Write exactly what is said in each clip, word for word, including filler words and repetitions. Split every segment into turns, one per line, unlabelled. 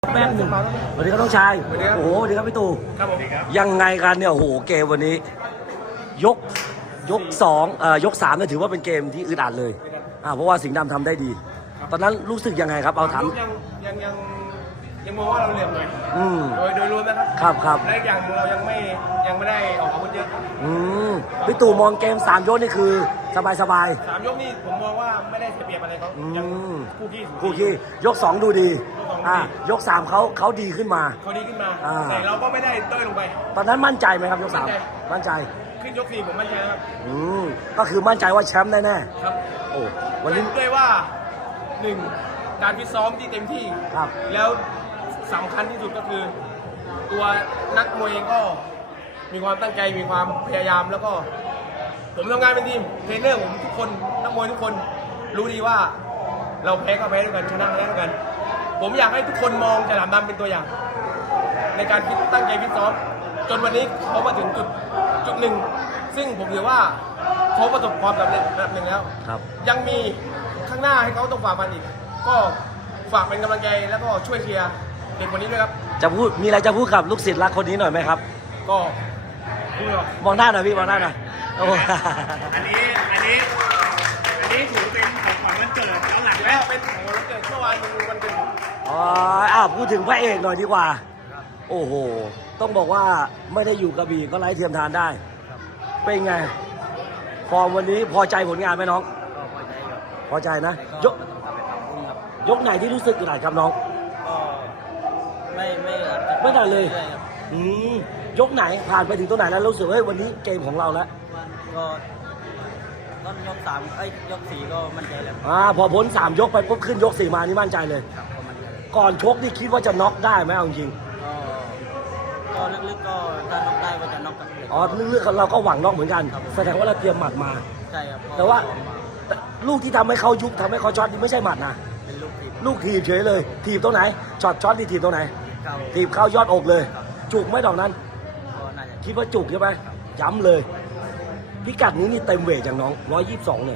แป๊บหนึ่งสวัสดีครับน้องชายโอ้โหสวัสดีครับพี่ตู่ยังไงกันเนี่ยโอ้โหเกมวันนี้ยกยกสองเอ่อยกสามเนี่ยถือว่าเป็นเกมที่อึดอัดเลยอ่าเพราะว่าสิงห์ดำทำได้ดี ตอนนั้นรู้สึกยังไงครับเอาถาม
ยังยังยังยังมองว่าเราเหลี่ยมหน่อยโดยโดยรวมนะครับ
ครับครับ
และอย่างเรายังไม่ยังไม่ได้ออกอาวุธเยอะ
อืมพี่ตู่มองเกมสามยกนี่คือสบายสบาย
สามยกนี่ผมมองว่าไม่ได้เสียเปรียบอะไรเขายังคู่ขี้
คู่ขี้ยกสองดูดีอ่ายกสามเขาเขาดีขึ้นมา
เขาดีขึ้นมาแต่เราก็ไม่ได้เต้ยลงไป
ตอนนั้นมั่นใจไหมครับยกสามมั่นใจ
ขึ้นยกสี่ผมมั่นใจครับ
อืมก็คือมั่นใจว่าแชมป์แน่
ๆครับ
โอ้วันนี้
ด้วยว่าหนึ่งการฟิตซ้อมที่เต็มที่
ครับ
แล้วสำคัญที่สุดก็คือตัวนักมวยเองก็มีความตั้งใจมีความพยายามแล้วก็ผมทำงานเป็นทีมเทรนเนอร์ผมทุกคนนักมวยทุกคนรู้ดีว่าเราแพ้ก็แพ้ด้วยกันชนะก็ชนะด้วยกันผมอยากให้ทุกคนมองฉลามดำเป็นตัวอย่างในการตั้งใจฟิตซ้อมจนวันนี้เขามาถึงจุดจุดหนึ่งซึ่งผมถือว่าเขาประสบความสำเร็จระดับหนึ่งแล้วยังมีข้างหน้าให้เขาต้องฝ่าฟันอีกก็ฝากเป็นกำลังใจแล้วก็ช่วยเชียร์เด็กคนนี้ด้วยครับ
จะพูดมีอะไรจะพูดกับลูกศิษย์รักคนนี้หน่อยไหมครับ
ก็พูด
มองหน้าหน่อยพี่มองหน้าหน่อย
อันนี้อันนี้อันนี้ถือเป็นของขวัญวันเกิดเอาหลังแล้วเป็นของวันเกิดเมื่อวานเป็นวันเกิด
อ๋ออ้าวพูดถึงพระเอกหน่อยดีกว่าโอ้โหต้องบอกว่าไม่ได้อยู่กระบี่ก็ไร้เทียมทานได้เป็นไงฟอร์มวันนี้พอใจผลงานไหมน้องพอใจนะยกยกไหนที่รู้สึกอึดอัดครับน้อง
ไม่ไม่
ไม่ได้เลยอืมยกไหนผ่านไปถึงตัวไหนแล้วรู้สึกว่าวันนี้เกมของเราแล้ว
ก็ต้นยกสามไอ้ยกสี่ก็มั่นใจแล้ว
อ่าพอพ้นสามยกไปปุ๊บขึ้นยกสี่มานี่มั่นใจเลยก่อนชกนี่คิดว่าจะน็อกได้ไหมเอาจริง
ก็ลึกๆก็ถ้าน็อกได้ก็จะน็อกกัน
อ๋อลึกๆเราก็หวังน็อกเหมือนกันแสดงว่าเราเตรียมหมัดมา
ใช่ครับ
แต่ว่าลูกที่ทำให้เขายุบทำให้เขาช็อตนี่ไม่ใช่หมัดนะลูกถีบเฉยเลยถีบตรงไหนช็อตช็อตที่ถีบตรงไหนถีบเข้ายอดอกเลยจุกไม่ดอกนั้นคิดว่าจุกใช่ไหมย้ำเลยพิกัดนี้นี่เต็มเวทอย่างน้องร้อยยี่สิบสองเนี่ย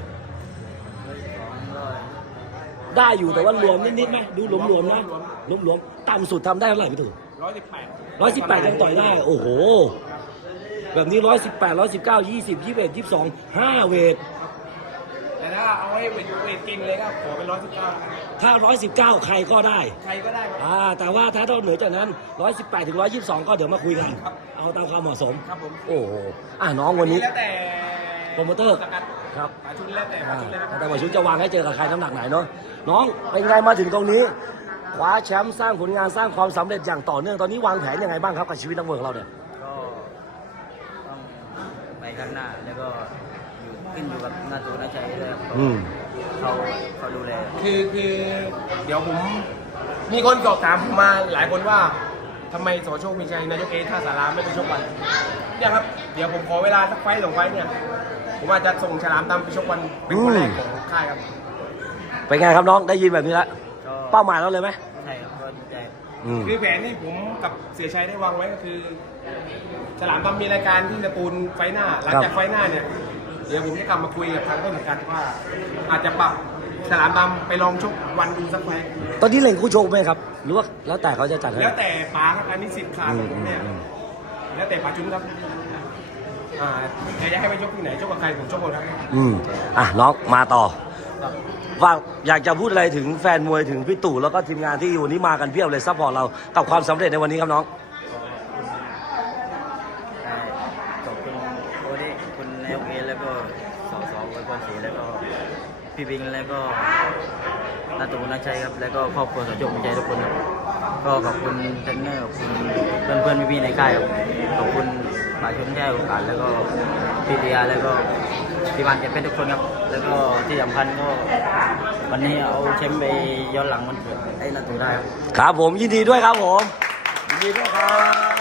ได้อยู่แต่ว่ารวมนิดๆไหมดูหลวมๆนะหลวมๆต่ำสุดทำได้เท่าไหร่พี่ตู่
ร้อยสิบแปด
ร้อยสิบแปดยังต่อยได้โอ้โหแบบนี้ร้อยสิบแปดร้อยสิบเก้ายี่สิบยี่สิบเอ็ดยี่สิบสองห้าเวท
แต่ถ้าเอาให้เวทเวทเก่งเลยก็ขอเป็นร้อยสิบเก้า
ถ้าร้อยสิบเก้าใครก็ได้
ใครก็ได้
อ่าแต่ว่าถ้าเราเหนือจากนั้นร้อยสิบแปดถึงร้อยยี่สิบสองก็เดี๋ยวมาคุยกันเอาตามความเหมาะสม
ครับผม
โอ้โหอ่ะน้องวันนี้
แล้วแต่
โปรโมเตอร์ครับ
ป่าชุนแล้วแต่ป่าชุนเลยนะ
แต่ป่าชุนจะวางให้เจอกับใครน้ำหนักไหนเนาะน้องเป็นไงมาถึงตรงนี้คว้าแชมป์สร้างผลงานสร้างความสำเร็จอย่างต่อเนื่องตอนนี้วางแผนยังไงบ้างครับกับชีวิตนักมวยของเราเนี่ย
ก็ต้องไปข้างหน้าแล้วก็อยู่ขึ้นอยู่กับหน้าตัวนักชัยเลยครับเขาเขาดูแล
คือคือเดี๋ยวผมมีคนสอบถามผมมาหลายคนว่าทำไมสอโชคมีชัยนายกเอท่าสาราไม่ไปชกวันเนี่ยครับเดี๋ยวผมขอเวลาสักไฟสองไฟเนี่ยผมอาจจะส่งฉลามดำไปชกวันเป็นคนแรกของค่ายครับ
เป็นไงครับน้องได้ยินแบบนี้แล้วเป้าหมายเราเลยไหม
ใช่ครับก็ดีใจ
คือแผนที่ผมกับเสียชัยได้วางไว้ก็คือฉลามดำมีรายการที่สตูลไฟหน้าหลังจากไฟหน้าเนี่ยเดี๋ยวผมจะกลับมาคุยกับทางต้นสังกัดว่าอาจจะปรับฉลามดำไปลองชกวันดูสักไฟ
ตอนนี้เล็งคู่ชกไหมครับหรือว่าแล้วแต่เขาจะจัดให้
แล้วแต่ป๋าครับอันนี้สิทธิ์ขาดเนี่ยแล้วแต่ป๋าจุนครับอ่าจะให้ไปชกที่ไหนชกกับใครผมชกหมดครับ
อืมอ่ะน้องมาต่อว่าอยากจะพูดอะไรถึงแฟนมวยถึงพี่ตู่แล้วก็ทีมงานที่วันนี้มากันเพียบเลยซัพพอร์ตเรากับความสำเร็จในวันนี้ครับน้อง
ขอบคุณโค้ชคุณนายกเอแล้วก็สอสอวัยพรศรีแล้วก็พี่บิงแล้วก็นาตูนักชัยครับแล้วก็ครอบครัวสจมีใจทุกคนครับก็ขอบคุณเทรนเนอร์ขอบคุณเพื่อนๆพี่ๆในค่ายครับขอบคุณป่าชนแก้วโอกาสแล้วก็พี่เดียแล้วก็ที่มันจะเป็นทุกคนครับแล้วก็ที่สำคัญก็วันนี้เอาแชมป์ไปย้อนหลังมันเกิดไอ้นาตูได้ครับ
ครับผมยินดีด้วยครับผมยินดีด้วยครับ